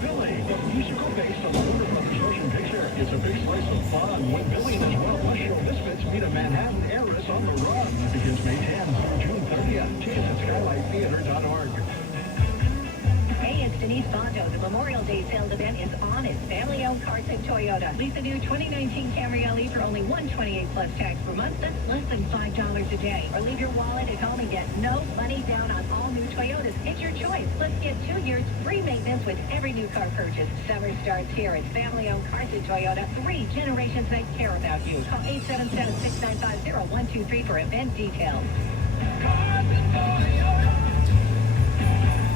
Billy, a musical based on the Warner Brothers motion picture. It's a big slice of fun when Billy and his Wild West Show misfits meet a Manhattan heiress on the run. It begins May 10th through June 30th. Tickets at skylighttheater.org. Hey, it's Denise Bondo. The Memorial Day sales event is on. It's family-owned Carson Toyota. Lease a new 2019 Camry LE for only $128 plus tax per month. That's less than $5 a day. Or leave your wallet at home and get no money down on all new Toyotas. It's your choice. Let's get 2 years free maintenance with every new car purchase. Summer starts here. It's family-owned Carson Toyota. 3 generations that care about you. Call 877-695-0123 for event details. Carson Toyota.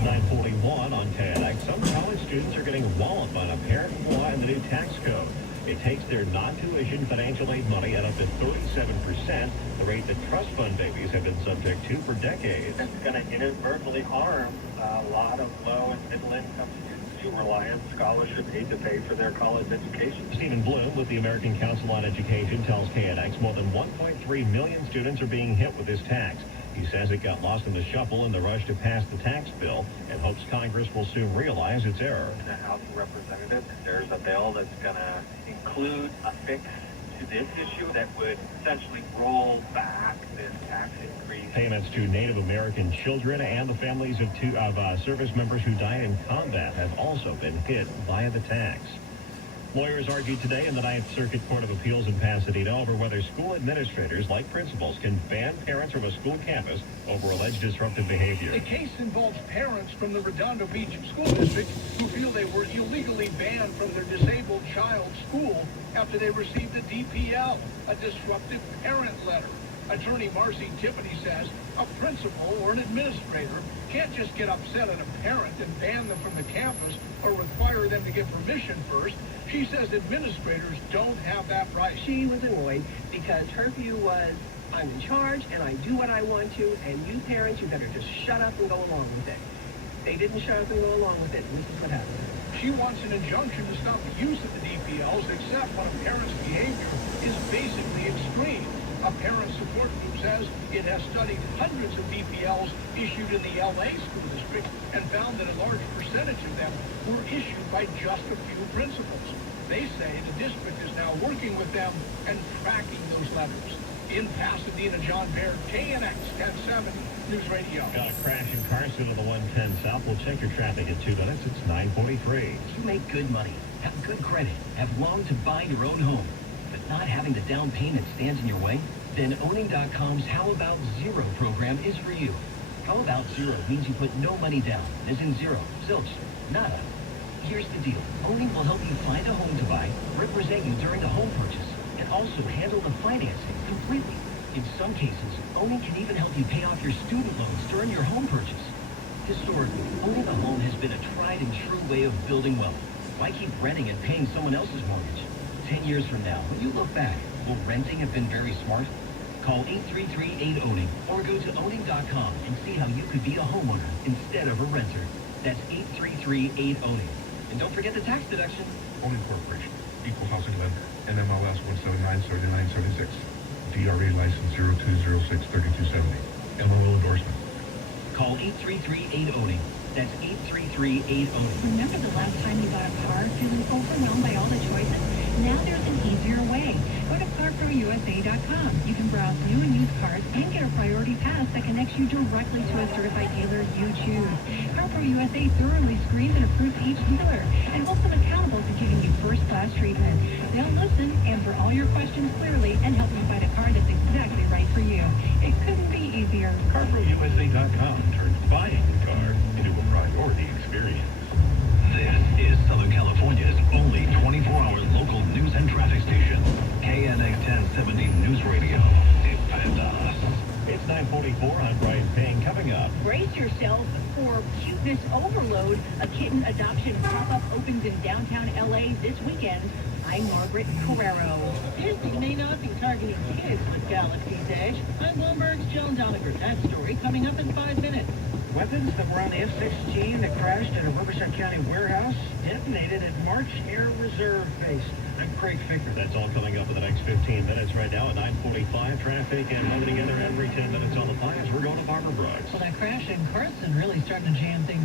941 on KNX. Some college students are getting walloped by an apparent flaw in the new tax code. It takes their non-tuition financial aid money at up to 37%, the rate that trust fund babies have been subject to for decades. It's going to inadvertently harm a lot of low and middle income students who rely on scholarship aid to pay for their college education. Stephen Bloom with the American Council on Education tells KNX more than 1.3 million students are being hit with this tax. He says it got lost in the shuffle in the rush to pass the tax bill and hopes Congress will soon realize its error. In the House of Representatives, there's a bill that's going to include a fix to this issue that would essentially roll back this tax increase. Payments to Native American children and the families of service members who died in combat have also been hit via the tax. Lawyers argued today in the Ninth Circuit Court of Appeals in Pasadena over whether school administrators, like principals, can ban parents from a school campus over alleged disruptive behavior. The case involves parents from the Redondo Beach School District who feel they were illegally banned from their disabled child's school after they received a DPL, a disruptive parent letter. Attorney Marcy Tiffany says a principal or an administrator can't just get upset at a parent and ban them from the campus or require them to get permission first. She says administrators don't have that right. She was annoyed because her view was, I'm in charge and I do what I want to, and you parents, you better just shut up and go along with it. They didn't shut up and go along with it, and this is what happened. She wants an injunction to stop the use of the DPLs except when a parent's behavior is basically extreme. A parent support group says it has studied hundreds of DPLs issued in the LA school district and found that a large percentage of them were issued by just a few principals. They say the district is now working with them and tracking those letters. In Pasadena, John Baird, KNX 1070 News Radio. Got a crash in Carson on the 110 South. We'll check your traffic in 2 minutes. It's 9:43. You make good money, have good credit, have longed to buy your own home, but not having the down payment stands in your way? Then owning.com's How About Zero program is for you. How About Zero means you put no money down, as in zero, zilch, nada. Here's the deal. Owning will help you find a home to buy, represent you during the home purchase, and also handle the financing completely. In some cases, Owning can even help you pay off your student loans during your home purchase. Historically, owning a home has been a tried and true way of building wealth. Why keep renting and paying someone else's mortgage? 10 years from now, when you look back, will renting have been very smart? Call 833-8-OWNING or go to owning.com and see how you could be a homeowner instead of a renter. That's 833-8-OWNING. And don't forget the tax deduction. Owning Corporation, Equal Housing Lender, NMLS 1797976, DRA license 02063270, LOL endorsement. Call 833-8-OWNING. That's 833-8-OWNING. Remember the last time you bought a car feeling overwhelmed by all the choices? Now there's an easier way. Go to carprousa.com. You can browse new and used cars and get a priority pass that connects you directly to a certified dealer you choose. CarPro USA thoroughly screens and approves each dealer and holds them accountable to giving you first-class treatment. They'll listen, answer all your questions clearly, and help you find a car that's exactly right for you. It couldn't be easier. CarProUSA.com turns buying a car into a priority experience. This is Southern California's only 24-hour local news and traffic station. KNX 1070 News Radio. Depend on us. It's 9:44. I'm Brian Payne. Coming up. Brace yourself for cuteness overload. A kitten adoption pop-up opens in downtown LA this weekend. I'm Margaret Carrero. Disney may not be targeting kids with Galaxy's Edge. I'm Bloomberg's Joan Doniger. That story coming up in 5 minutes. Weapons that were on the F-16 that crashed at a Riverside County warehouse detonated at March Air Reserve Base. I'm Craig Ficker. That's all coming up in the next 15 minutes. Right now at 9:45, traffic and coming together every 10 minutes on the 5s. We're going to Barbara Brooks. Well, that crash in Carson really starting to jam things